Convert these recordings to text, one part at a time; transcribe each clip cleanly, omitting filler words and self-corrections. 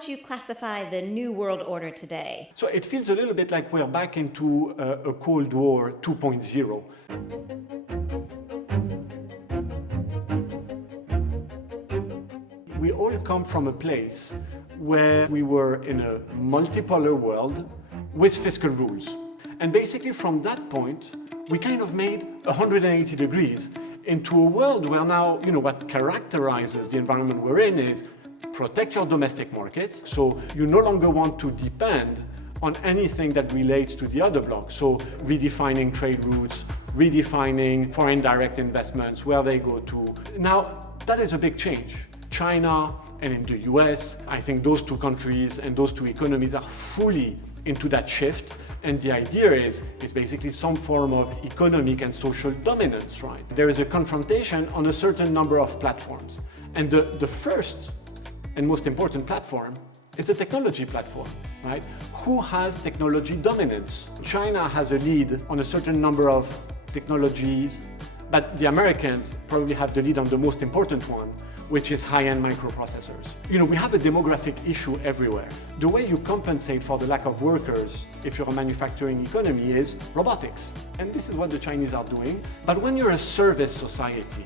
would you classify the new world order today? So it feels a little bit like we're back into a Cold War 2.0. We all come from a place where we were in a multipolar world with fiscal rules. And basically from that point, we kind of made 180 degrees into a world where now, what characterizes the environment we're in is protect your domestic markets. So you no longer want to depend on anything that relates to the other bloc. So redefining trade routes, redefining foreign direct investments, where they go to. Now, that is a big change. China and in the US, I think those two countries and those two economies are fully into that shift. And the idea is basically some form of economic and social dominance, right? There is a confrontation on a certain number of platforms. And the first and most important platform is the technology platform, right? Who has technology dominance? China has a lead on a certain number of technologies, but the Americans probably have the lead on the most important one, which is high-end microprocessors. We have a demographic issue everywhere. The way you compensate for the lack of workers, if you're a manufacturing economy, is robotics. And this is what the Chinese are doing. But when you're a service society,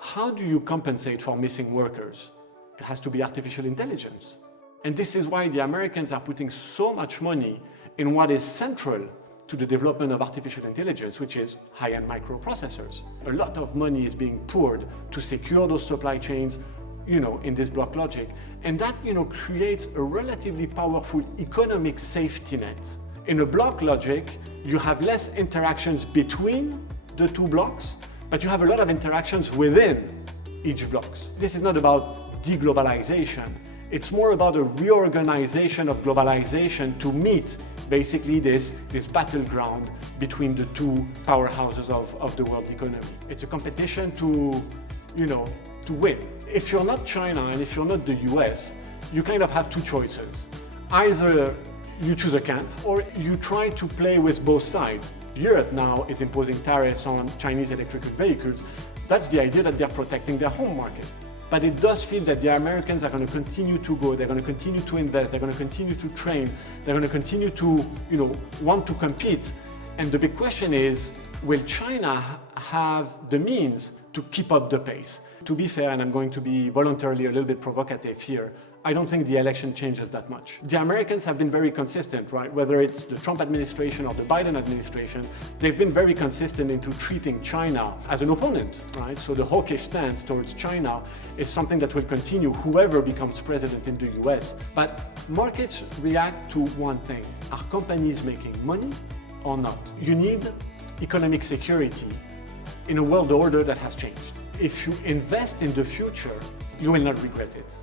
how do you compensate for missing workers? It has to be artificial intelligence. And this is why the Americans are putting so much money in what is central to the development of artificial intelligence, which is high-end microprocessors. A lot of money is being poured to secure those supply chains, in this block logic. And that, creates a relatively powerful economic safety net. In a block logic, you have less interactions between the two blocks, but you have a lot of interactions within each blocks. This is not about deglobalization. It's more about a reorganization of globalization to meet basically this battleground between the two powerhouses of the world economy. It's a competition to win. If you're not China and if you're not the US, you kind of have two choices. Either you choose a camp or you try to play with both sides. Europe now is imposing tariffs on Chinese electrical vehicles. That's the idea that they're protecting their home market. But it does feel that the Americans are going to continue to go, they're going to continue to invest, they're going to continue to train, they're going to continue to, want to compete. And the big question is, will China have the means to keep up the pace? To be fair, and I'm going to be voluntarily a little bit provocative here, I don't think the election changes that much. The Americans have been very consistent, right? Whether it's the Trump administration or the Biden administration, they've been very consistent into treating China as an opponent, right? So the hawkish stance towards China is something that will continue whoever becomes president in the US. But markets react to one thing. Are companies making money or not? You need economic security in a world order that has changed. If you invest in the future, you will not regret it.